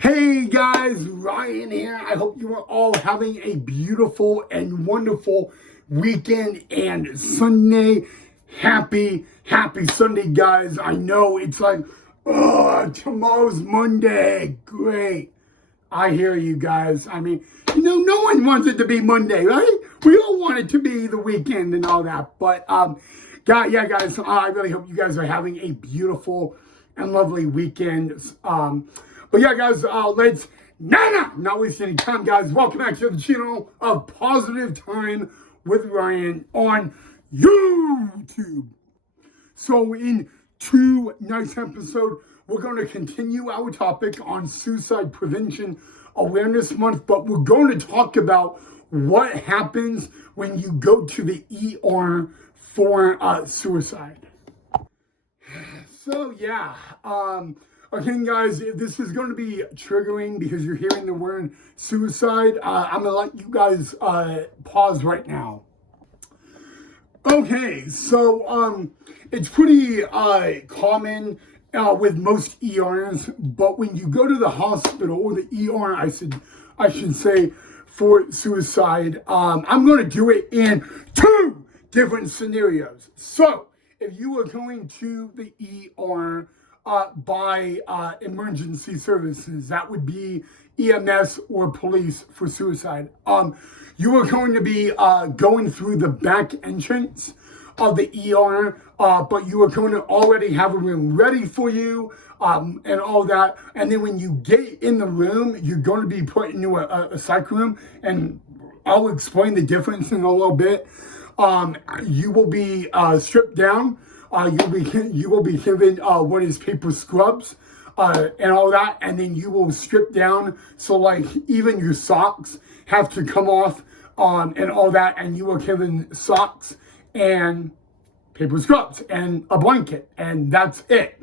Hey guys, Ryan here. I hope you are all having a beautiful and wonderful weekend and Sunday. Happy Sunday, guys. I know it's like, oh, tomorrow's Monday. Great. I hear you guys. I mean, no one wants it to be Monday, right? We all want it to be the weekend and all that. But, guys, I really hope you guys are having a beautiful and lovely weekend. But yeah, guys, let's not waste any time, guys. Welcome back to the channel of Positive Time with Ryan on YouTube. So in tonight's episode, we're going to continue our topic on Suicide Prevention Awareness Month, but we're going to talk about what happens when you go to the ER for suicide. So yeah, again, guys, if this is going to be triggering because you're hearing the word suicide, I'm going to let you guys pause right now. Okay, so it's pretty common with most ERs, but when you go to the hospital or the ER, I should say, for suicide, I'm going to do it in two different scenarios. So if you are going to the ER by emergency services, that would be EMS or police for suicide. You are going to be going through the back entrance of the ER, but you are going to already have a room ready for you and all that. And then when you get in the room, you're going to be put into a psych room, and I'll explain the difference in a little bit. You will be stripped down. You will be given what is paper scrubs and all that, and then you will strip down. So like even your socks have to come off and all that, and you are given socks and paper scrubs and a blanket, and that's it.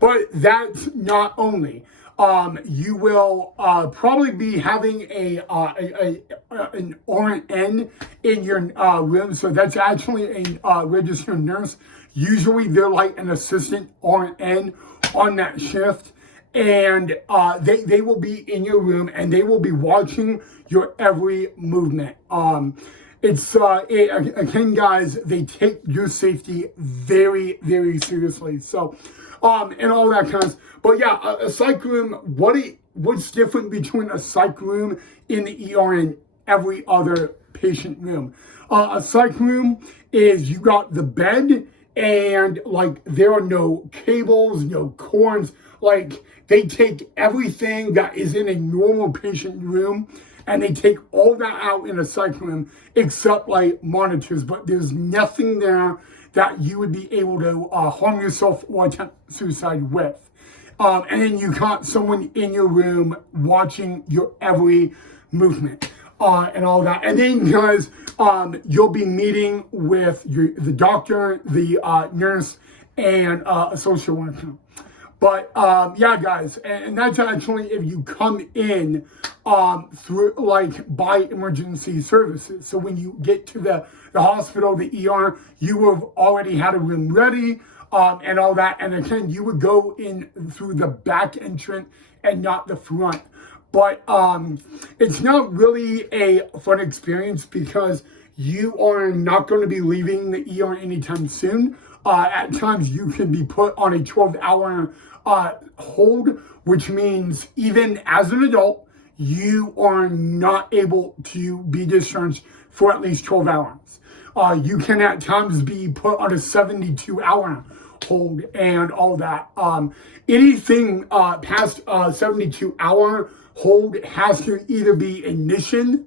But that's not only. You will probably be having an RN in your room. So that's actually a registered nurse. Usually they're like an assistant RN on that shift. And they will be in your room, and they will be watching your every movement. Again, guys, they take your safety very, very seriously. So, and all that kind of stuff. But yeah, a psych room, what's different between a psych room in the ER and every other patient room? A psych room is you got the bed, and like there are no cables, no cords. Like they take everything that is in a normal patient room, and they take all that out in a psych room except like monitors. But there's nothing there that you would be able to harm yourself or attempt suicide with. And then you got someone in your room watching your every movement and all that. And then, guys, you'll be meeting with the doctor, the nurse, and a social worker. But yeah, guys, and that's actually if you come in through like by emergency services. So when you get to the hospital, the ER, you have already had a room ready and all that. And again, you would go in through the back entrance and not the front. But it's not really a fun experience because you are not going to be leaving the ER anytime soon. At times, you can be put on a 12-hour hold, which means even as an adult, you are not able to be discharged for at least 12 hours. You can at times be put on a 72-hour hold and all that. Anything past 72-hour hold has to either be admission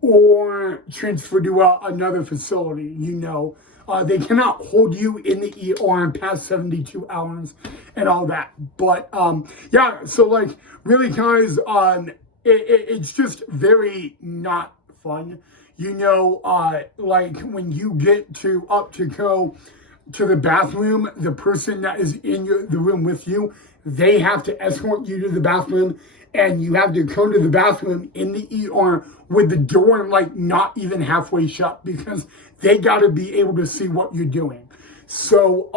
or transferred to another facility, They cannot hold you in the ER past 72 hours and all that. But yeah, so like really, guys, it's just very not fun. Like when you get to go to the bathroom, the person that is in the room with you, they have to escort you to the bathroom, and you have to go to the bathroom in the ER with the door like not even halfway shut because they got to be able to see what you're doing. So,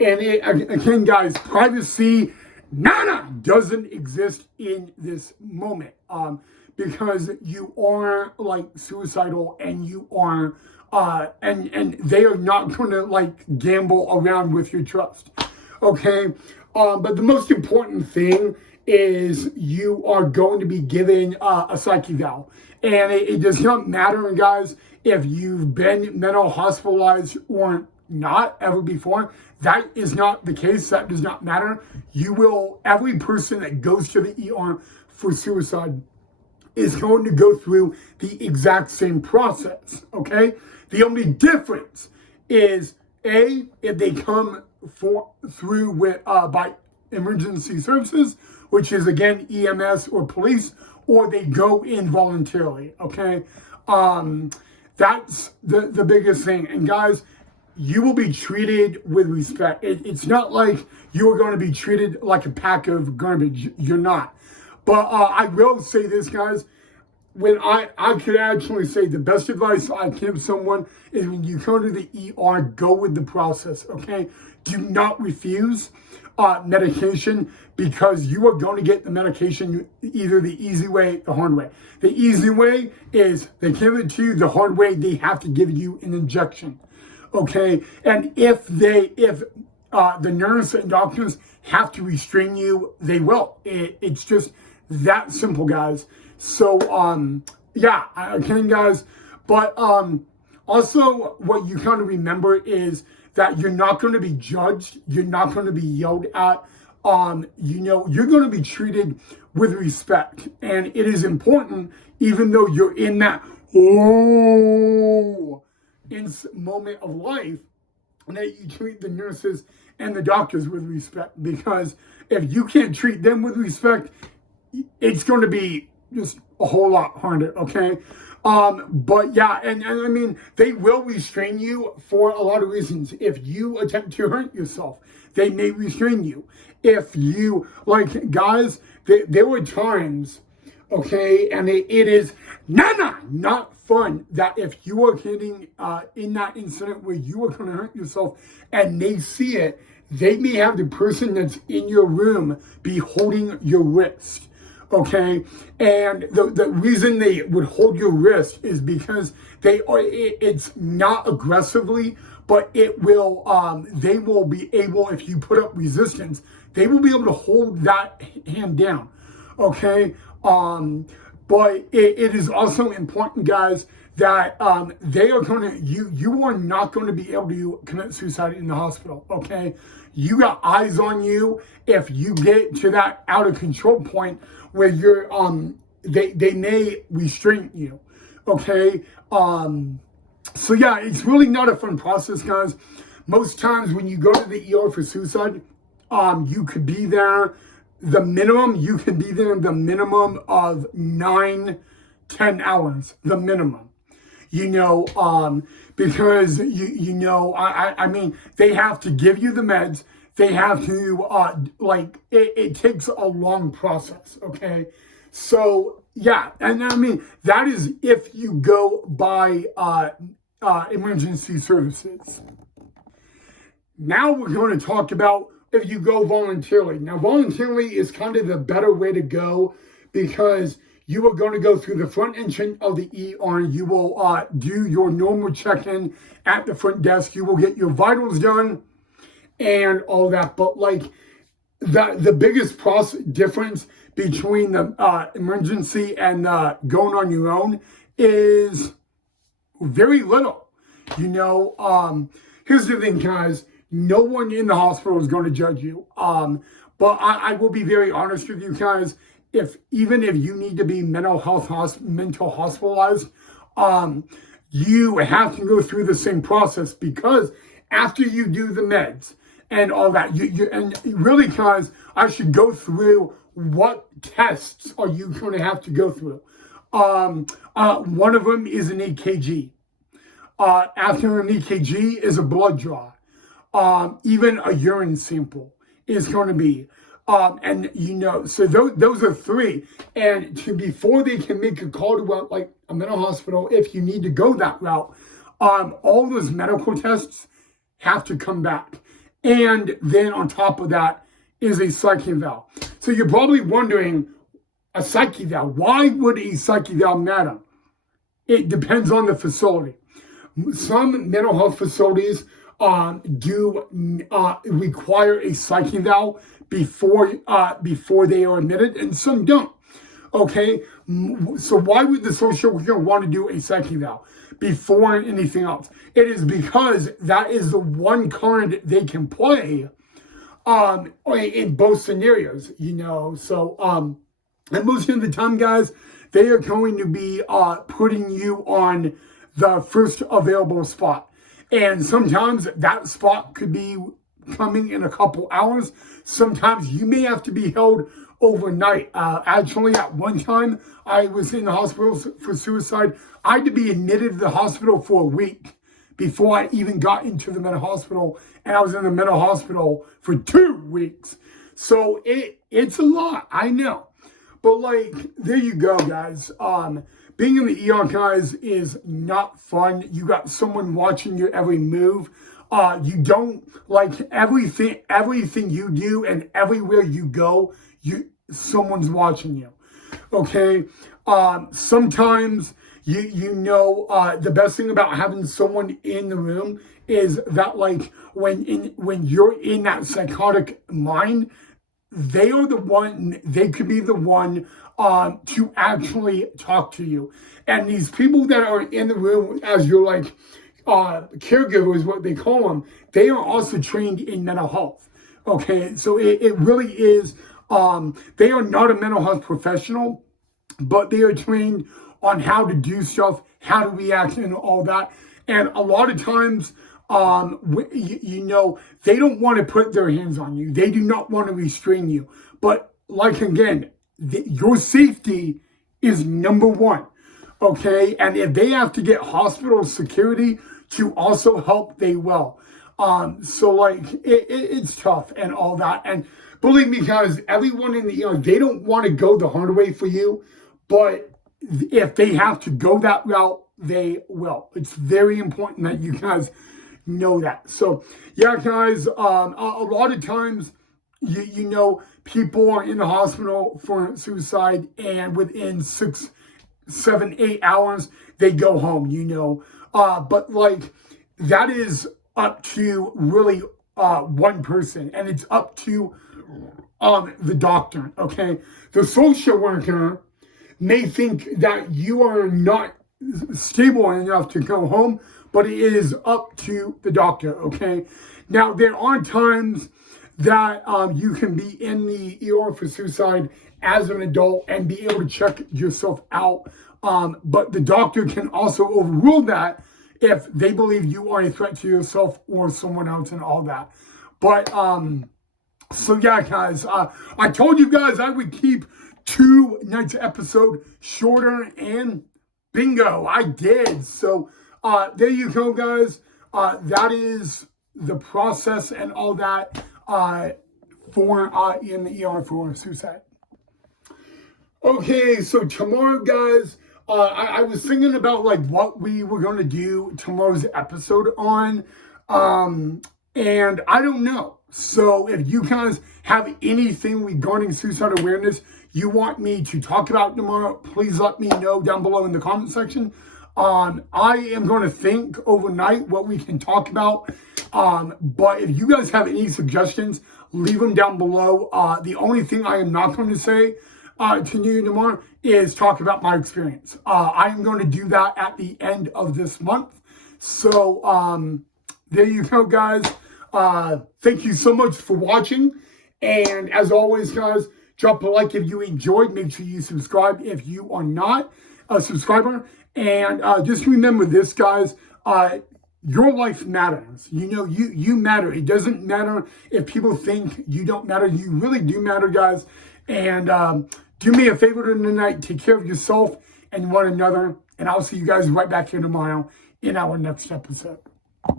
again, guys, privacy Nana doesn't exist in this moment, because you are like suicidal, and you are and they are not going to like gamble around with your trust. Okay, but the most important thing is you are going to be given a psych eval, and it does not matter, guys, if you've been mental hospitalized or not ever before. That is not the case. That does not matter. You will, every person that goes to the ER for suicide is going to go through the exact same process, okay? The only difference is, A, if they come through with by emergency services, which is, again, EMS or police, or they go in voluntarily, okay? That's the biggest thing. And guys, you will be treated with respect. It's not like you are going to be treated like a pack of garbage. You're not. But I will say this, guys. When I could actually say the best advice I give someone is, when you come to the ER, go with the process, okay? Do not refuse medication, because you are going to get the medication either the easy way, the hard way. The easy way is they give it to you. The hard way, they have to give you an injection. Okay, and if the nurse and doctors have to restrain you, they will. It's just that simple, guys. So yeah, again, guys, but also what you kind of remember is that you're not going to be judged, you're not going to be yelled at. You know, you're going to be treated with respect, and it is important, even though you're in that moment of life, that you treat the nurses and the doctors with respect, because if you can't treat them with respect, it's going to be just a whole lot harder, okay? But yeah, and I mean, they will restrain you for a lot of reasons. If you attempt to hurt yourself, they may restrain you. If you, like, guys, there were times, okay, and it is not fun, that if you are getting in that incident where you are going to hurt yourself and they see it, they may have the person that's in your room be holding your wrist, okay? And the reason they would hold your wrist is because it's not aggressively, but it will, they will be able, if you put up resistance, they will be able to hold that hand down, okay? But it is also important, guys, that they are going to, you are not going to be able to commit suicide in the hospital, okay? You got eyes on you. If you get to that out of control point where you're, they may restrain you, okay? So yeah, it's really not a fun process, guys. Most times when you go to the ER for suicide, you could be there. The minimum, you can be there the minimum of 9-10 hours, the minimum, you know, because, you know, I mean, they have to give you the meds. They have to, it takes a long process, okay? So, yeah, and I mean, that is if you go by emergency services. Now we're going to talk about if you go voluntarily. Now, voluntarily is kind of the better way to go, because you are going to go through the front entrance of the ER. You will do your normal check-in at the front desk. You will get your vitals done and all that. But like the biggest difference between the emergency and going on your own is very little. You know, here's the thing, guys. No one in the hospital is going to judge you. But I will be very honest with you guys. Even if you need to be mental hospitalized, you have to go through the same process, because after you do the meds and all that, and really, guys, I should go through what tests are you going to have to go through. One of them is an EKG. After an EKG is a blood draw. Even a urine sample is going to be, and you know, so those are three. And before they can make a call to like a mental hospital, if you need to go that route, all those medical tests have to come back. And then on top of that, is a psyche valve. So you're probably wondering, a psyche valve, why would a psyche valve matter? It depends on the facility. Some mental health facilities do require a psyche valve before they are admitted, and some don't. Okay, so why would the social worker want to do a psyche valve before anything else? It is because that is the one card they can play in both scenarios, So, and most of the time, guys, they are going to be putting you on the first available spot. And sometimes that spot could be coming in a couple hours. Sometimes you may have to be held overnight. Actually, at one time, I was in the hospital for suicide. I had to be admitted to the hospital for a week before I even got into the mental hospital. And I was in the mental hospital for 2 weeks. So it's a lot, I know. But there you go, guys. Being in the ER, guys, is not fun. You got someone watching your every move. You don't everything you do, and everywhere you go, someone's watching you. Okay. Sometimes the best thing about having someone in the room is that when you're in that psychotic mind, they could be the one to actually talk to you. And these people that are in the room as your caregivers, what they call them, they are also trained in mental health. Okay, so it really is, they are not a mental health professional, but they are trained on how to do stuff, how to react, and all that. And a lot of times, they don't want to put their hands on you. They do not want to restrain you. But again, your safety is number one. Okay. And if they have to get hospital security to also help, they will. It's tough and all that. And believe me, guys, everyone in the they don't want to go the hard way for you, but if they have to go that route, they will. It's very important that you guys know that. So yeah, guys, a lot of times, people are in the hospital for suicide, and within 6, 7, 8 hours, they go home, but that is up to really one person, and it's up to the doctor. Okay. The social worker may think that you are not stable enough to go home, but it is up to the doctor. Okay. Now, there are times that you can be in the ER for suicide as an adult and be able to check yourself out. But the doctor can also overrule that if they believe you are a threat to yourself or someone else and all that. But, so yeah, guys, I told you guys I would keep tonight's episode shorter, and bingo, I did. So, there you go, guys. That is the process and all that, for in the ER for suicide. Okay, so tomorrow, guys, I was thinking about what we were going to do tomorrow's episode on, and I don't know. So if you guys have anything regarding suicide awareness you want me to talk about tomorrow, please let me know down below in the comment section. I am going to think overnight what we can talk about. But if you guys have any suggestions, leave them down below. The only thing I am not going to say to you tomorrow is talk about my experience. I am going to do that at the end of this month. So there you go, guys. Thank you so much for watching. And as always, guys, drop a like if you enjoyed. Make sure you subscribe if you are not a subscriber. And just remember this, guys. Your life matters. You matter. It doesn't matter if people think you don't matter. You really do matter, guys. And do me a favor tonight. Take care of yourself and one another. And I'll see you guys right back here tomorrow in our next episode.